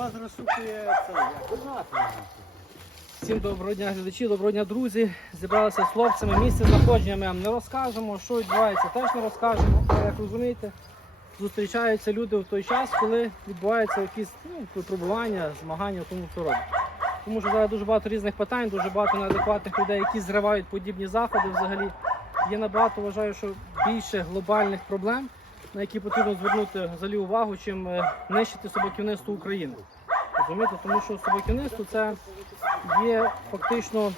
вас розшукує Всім доброго дня, глядачі, доброго дня, друзі. Зібралися з хлопцями. Місце знаходження ми вам не розкажемо. Що відбувається, теж не розкажемо. Але як розумієте, зустрічаються люди в той час, коли відбуваються якісь ну, випробування, змагання, тому подібне. Тому що зараз дуже багато різних питань, дуже багато неадекватних людей, які зривають подібні заходи взагалі. Є набагато, вважаю, що більше глобальних проблем, на які потрібно звернути взагалі увагу, чим е, нищити собаківництво України. Розумієте, тому що собаківництво це є фактично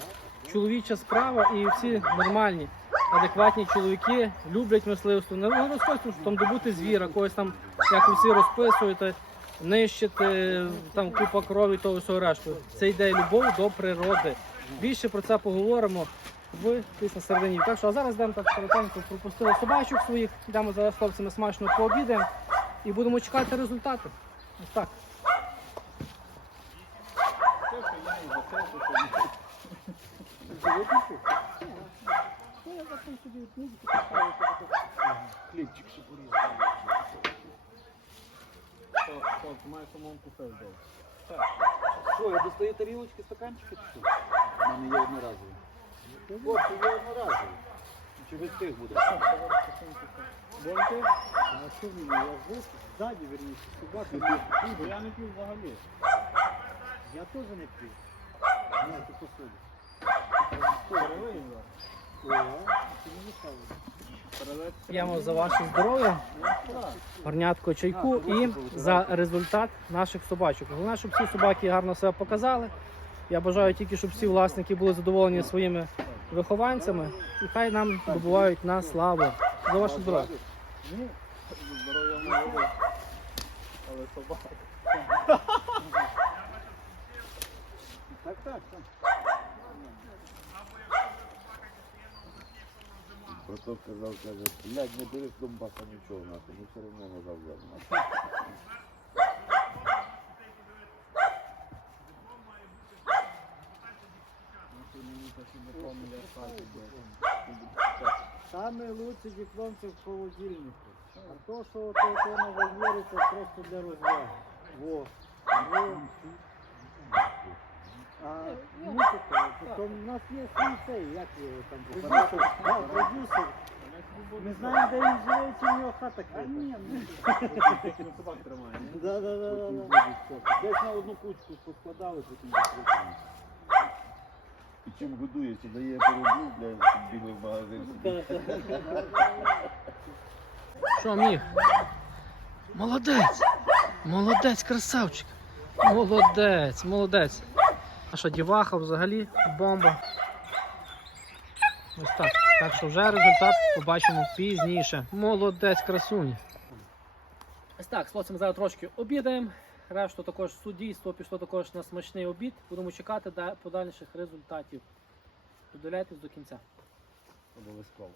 чоловіча справа, і всі нормальні, адекватні чоловіки люблять мисливство. Не не що там добути звіра, когось там, як ви всі розписуєте, нищити там купа крові того всього решту. Це йде любов до природи. Більше про це поговоримо в після середині. Так що а зараз йдемо так коротенько, пропустили собачок своїх, йдемо зараз хлопцями смачно пообідаємо і будемо чекати результати. Ось так. Хлібчик ще порізав. Так, має самому купив довго. Що, я достаю тарілочки, стаканчики? У мене є одноразові. Хлопці, є одноразові. Чи ви тих буде? Боньки? А що мені? Я жив ззаді, верніше, собака. Бо я не п'ю взагалі. Я теж не п'ю. Ні, ти посуди. П'ємо за ваше здоров'я, гарнятко чайку і за результат наших собачок. Головне, щоб всі собаки гарно себе показали. Я бажаю тільки, щоб всі власники були задоволені своїми вихованцями і хай нам добувають на славу. За ваше здоров'я. Але собака. Так, так, так. Просто сказав, каже, блядь, не бери з Донбаса нічого нахуй, ну все одно назад взяв. Саме лучший диплом це в холодильнику. А то, що то, то на вольєрі, це просто для розваги. Во. Во. А музика, то в нас є свій цей, як його там, продюсер. Да, продюсер. Ми знаємо, де він живе, чи в нього хата крита. ні, собак тримає. Да, да, да, да, Потім да. буде все. Десь на одну кучку поскладали, потім закрутили. І Чим годує, чи дає переблю, блядь, щоб бігли в магазин. Що, міг? Молодець! Молодець, красавчик! Молодець, молодець. Наша діваха взагалі бомба. Ось так. Так що вже результат побачимо пізніше. Молодець, красуня. Ось так, з хлопцями зараз трошки обідаємо. Решту також суддійство пішло також на смачний обід. Будемо чекати да- подальших результатів. Додаляйтесь до кінця. Обов'язково.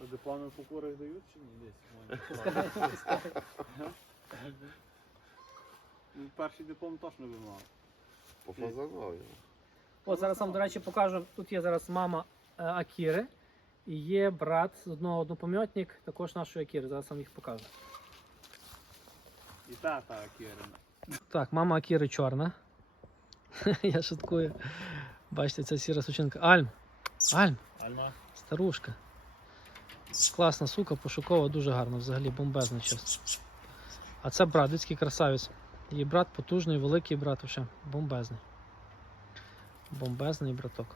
А дипломи по курах дають чи ні десь? Перший диплом точно би мав. По фазанові. От зараз вам, до речі, покажу. Тут є зараз мама е, Акіри і є брат з одного однопомітник, також нашої Акіри. Зараз вам їх покажу. І тата Кірина. Так, мама Акіри чорна. Я шуткую. Бачите, ця сіра сучинка. Альм. Альм, Альма. старушка. Класна сука, пошукова, дуже гарна, взагалі бомбезна, чесно. А це брат, людський красавець. Її брат потужний, великий брат, вже бомбезний. Бомбезний браток.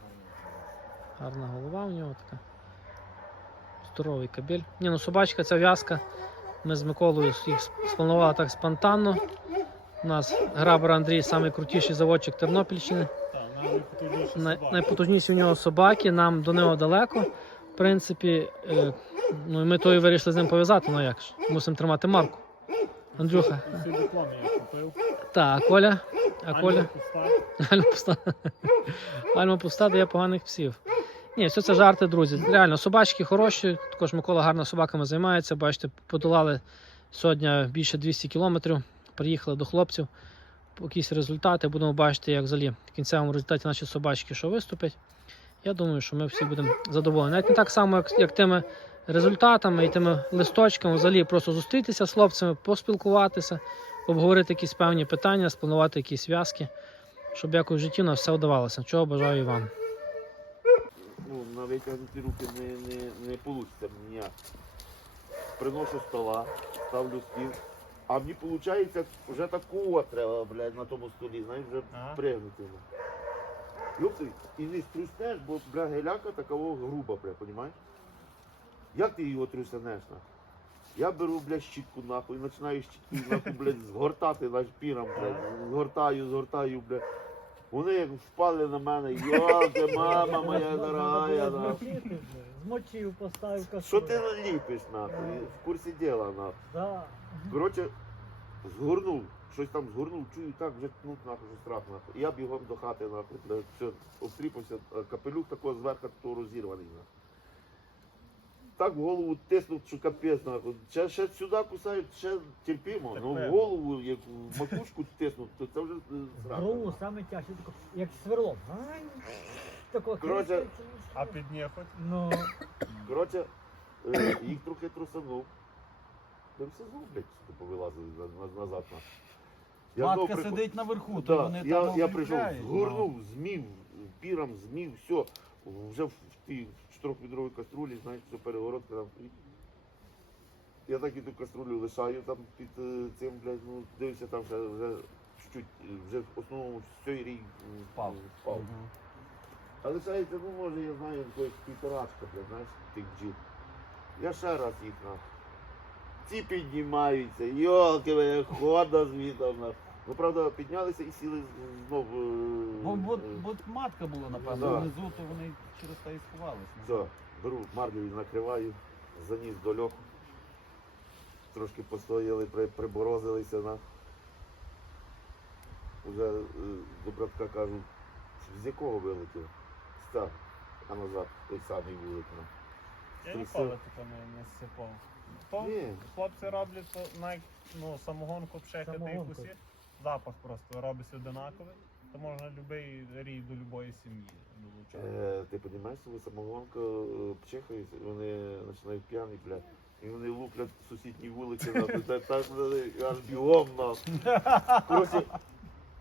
Гарна голова у нього така. Здоровий кабель. Ні, ну собачка ця в'язка. Ми з Миколою їх спланували так спонтанно. У нас грабер Андрій найкрутіший заводчик Тернопільщини. Найпотужніші Най- найпотужніші у нього собаки, нам до нього далеко. В принципі, е, ну, ми то і вирішили з ним пов'язати, ну як ж, мусимо тримати марку. Андрюха, Всі дипломи я купив. та, а Коля, а Коля. Альма пуста. Альма пуста дає поганих псів. Ні, все це жарти, друзі. Реально, собачки хороші, також Микола гарно собаками займається. Бачите, подолали сьогодні більше 200 кілометрів, приїхали до хлопців. Якісь результати, будемо бачити, як взагалі в кінцевому результаті наші собачки що виступлять. Я думаю, що ми всі будемо задоволені. Навіть не так само, як, як тими результатами і тими листочками, взагалі просто зустрітися з хлопцями, поспілкуватися, обговорити якісь певні питання, спланувати якісь зв'язки, щоб якось в житті у нас все вдавалося. Чого бажаю і вам. Ну, на витягнуті руки не, не, не вийде ніяк. Приношу стола, ставлю стіл. А мені виходить, вже такого треба, блядь, на тому столі, знаєш, вже Ага. пригнути. Йопти, і не стрюснеш, бо бля, геляка такого груба, бля, понімаєш? Як ти його трюсанеш. Я беру, бля, щітку нахуй, і починаю щітку нахуй, блядь, згортати наш піром, блядь. Згортаю, згортаю, блядь. Вони як впали на мене, йолки, мама моя дорогая, нахуй. Змочив, поставив каструлю. Що ти ліпиш, нахуй? В курсі діла, нахуй. Да. Коротше, згорнув, щось там згорнув, чую, так вже тнуть, нахуй, що страх, нахуй. Я бігом до хати, нахуй, все, обтріпався, а капелюх такого зверху то розірваний, нахуй. Так в голову тиснув, що капець, нахуй. Ще, ще сюди кусають, ще терпімо, Так ну в певно. голову, як в макушку тиснуть, то це вже е. Брову саме тяжче, тако, як сверлом. Ай, Тако Коротше, хреститься. А під нехоть? Ну, Коротше, е, їх трохи трусанув. Та все знов, блядь, типу, вилазили на- на- назад. нахуй. Я Матка приход- сидить наверху, то Да, вони я, там я прийшов, згорнув, змів, піром змів, все. Вже в тій чотирьохвідровій каструлі, знаєш, все перегородка там стоїть. Я так і ту каструлю лишаю там під е, цим, блядь, ну, дивився там вже, вже чуть-чуть, е, вже в основному цей рій м, Впав. впав. Мгм. А лишається, ну може, я знаю, якось півторачка, блядь, знаєш, тих бджіл. Я ще раз їх нахуй. Ці піднімаються, йолки, мене хода звітом нахуй. Ну, правда, піднялися і сіли знов. е, Бо, бо, е, бо матка була, напевно, Да. внизу, то вони через те і сховалися. Все, беру марлю накриваю, заніс до льоху. Трошки постояли, при, приборозилися на. Уже е, до братка кажу, з якого вилетів? З а назад той самий вилетів. Я Трусив. ніколи таке не, не сипав. То Ні. хлопці роблять то навіть ну, самогонку пшекати Самогонку. якусь. Запах просто робиться одинаковий. То можна будь-який рій до будь-якої сім'ї долучати. Е, ти розумієш, коли самогонка е, вони починають п'яні, блядь. І вони луплять сусідні вулиці, нахуй, так, так вони аж бігом нахуй. Коротше,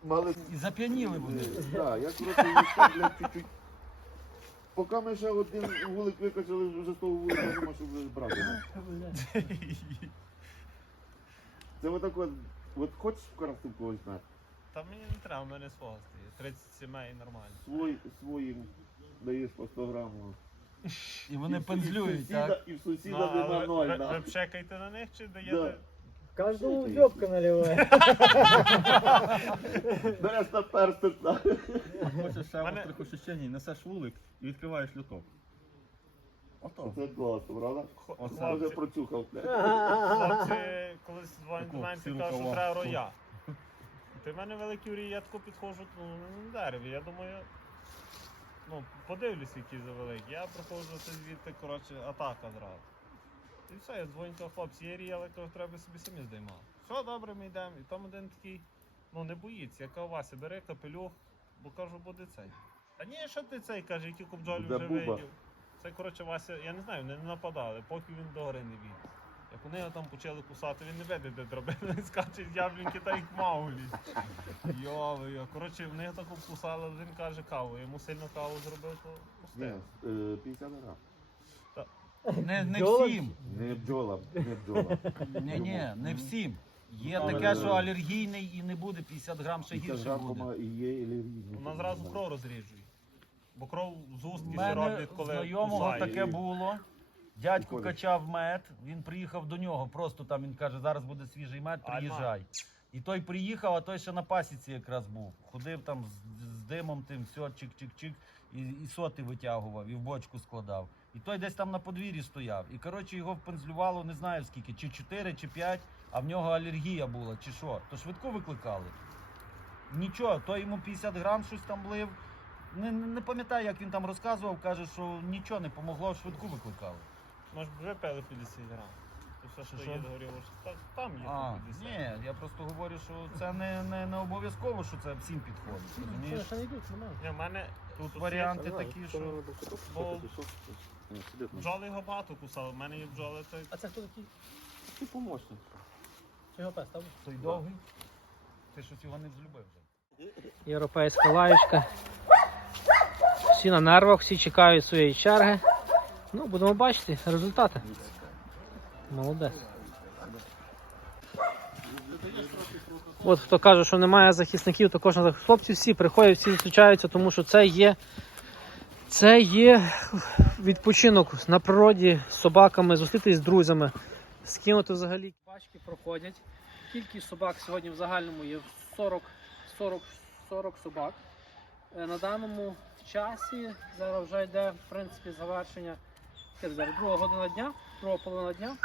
мали І зап'яніли вони. Так, я коротше їх блядь, чуть-чуть. Поки ми ще один вулик викачали, вже з того вулика нема, що вже брати. Це отак от, от хочеш вкрасти в когось знати? Та мені не треба, в мене свого стоїть. 30 сімей нормально. Свой, своїм даєш по 100 грамів. І вони І пензлюють, сусіда- так? І в Ну, сусіда а нема ви, ноль. ви, ви пшекаєте на них чи даєте? Да. кожному Що ти? зльопка наливає. Береш на перстик, нахуй. Хочеш ще Мене- острих ощущень, несеш вулик і відкриваєш люток. Ото. Це класно, правда? Хлопці, вже процюхав. Хлопці колись сіру кажуть, що треба роя. Ти в мене великий рій, я тако підходжу ну, на дереві. Я думаю, ну, подивлюсь, які за великі. Я приходжу це звідти, коротше, атака зразу. І все, я дзвоню до хлопці, є рій, але кажу, треба собі самі здіймати. Все добре, ми йдемо. І там один такий, ну не боїться, я кажу, Вася, бери капелюх, бо кажу, буде цей. Та ні, що ти цей, каже, які кобджолі Буде вже видів. Це, коротше, Вася, я не знаю, вони не нападали, поки він до гори не вів. Як вони його там почали кусати, він не веде, де він скаче з яблінки та й мауглі. Йоли, йо. Коротше, вони його так обкусали, він каже каву. Йому сильно каву зробив, то Ні, е, 50 грам. Не, не всім. Не бджола, не бджола. Ні, ні, не всім. Є Але- таке, що алергійний і не буде 50 грам, ще 50 гірше грам буде. кома і є алергійний. Вона зразу кров розріджує. Бо кров з У устки ще мене роблять, коли знайомого кусає. таке було. Дядько Виходить. качав мед, він приїхав до нього. Просто там він каже, зараз буде свіжий мед, приїжджай. І той приїхав, а той ще на пасіці якраз був. Ходив там з, з димом тим, все, чик-чик-чик, і, і соти витягував, і в бочку складав. І той десь там на подвір'ї стояв. І коротше його впензлювало, не знаю скільки, чи 4, чи 5, а в нього алергія була, чи що. То швидко викликали. Нічого, той йому 50 грам щось там лив. Не, не, не пам'ятаю, як він там розказував, каже, що нічого не помогло, швидку викликали. Може, вже пили 50 грам. То все, що Що, є горіло, що та- там є А, по 50. ні, я просто говорю, що це не, не, не обов'язково, що це всім підходить. Розумієш? не йдуть. Ні, в мене Тут тут варіанти такі, що. Бо- бджоли його багато кусали. В мене є бджоли, то А це хто такий? Ти помощник. Чого пес, там? Той довгий. Ти щось його не взлюбив вже. Європейська лаєчка. Всі на нервах, всі чекають своєї черги. Ну, будемо бачити результати. Молодець. От хто каже, що немає захисників, то кожен. Хлопці всі приходять, всі зустрічаються, тому що це є, це є відпочинок на природі з собаками, зустрітися з друзями, скинути взагалі. Пачки проходять. Кількість собак сьогодні в загальному є 40, 40, 40 собак. Е, На даному часі зараз вже йде в принципі завершення зараз, друга година дня, друга половина дня.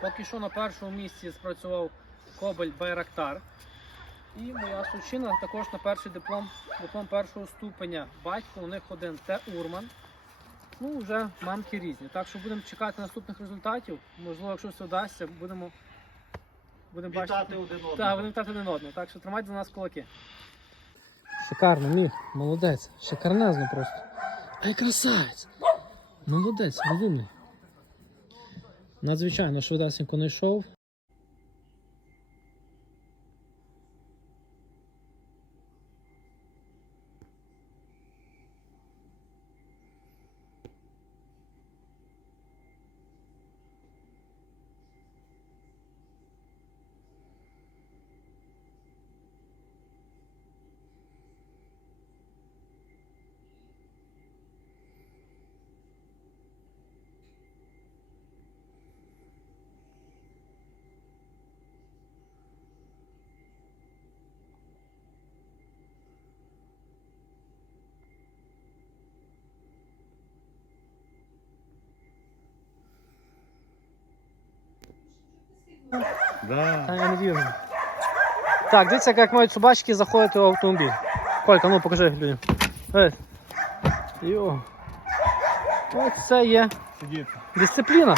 Поки що на першому місці спрацював Кобель Байрактар. І моя сучина також на перший диплом, диплом першого ступеня. Батько у них один Т. Урман. Ну, вже мамки різні. Так що будемо чекати наступних результатів. Можливо, якщо все вдасться, будемо, будемо бачити. Один одного. Так, будемо вітати один одного. Так що тримайте за нас кулаки. Шикарно, міг, молодець. Шикарнезно просто. Ай, красавець. Молодець, розумний. Надзвичайно швидесенько не Да. Та я не вірю. Так, дивіться, як мають собачки заходити в автомобіль. Колька, ну покажи людям. Ей. Йо. Ось це є Сидіти. дисципліна.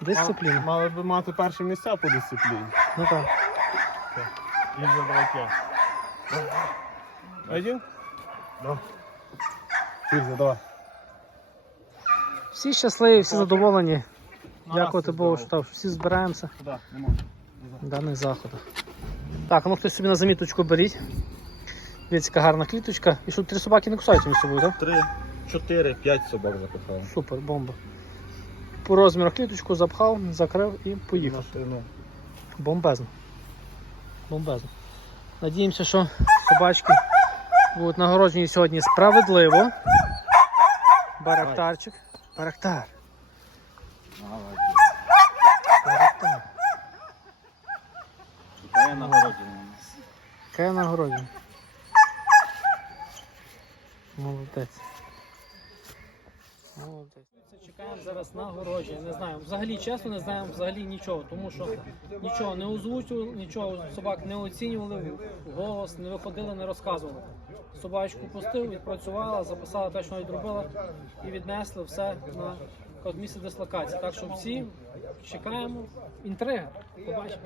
Дисципліна. Мали би мати перші місця по дисципліні. Ну так. І за далеке. Один? Да. Фірза, давай. Всі щасливі, всі задоволені. Дякувати Богу, що всі збираємося Куди? Не можна. в даних заходах. Так, ну хтось собі на заміточку беріть. Дивіться, яка гарна кліточка. І щоб три собаки не кусаються між собою, так? Три, чотири, п'ять собак запихав. Супер, бомба. По розміру кліточку запхав, закрив і поїхав. Машину. Бомбезно. Бомбезно. Надіємося, що собачки будуть нагороджені сьогодні справедливо. Барактарчик. Барактар. Барактар. Чекає нагородження. Яка нагороджена? Молодець. Молодець. Чекаємо зараз нагородження. Не знаємо. Взагалі, чесно, не знаємо взагалі нічого, тому що нічого не озвучували, нічого собак не оцінювали, голос не виходили, не розказували. Собачку пустив, відпрацювала, записала те, що відробила, і віднесли все на от місце дислокації. Так що всі чекаємо. Інтрига. Побачимо.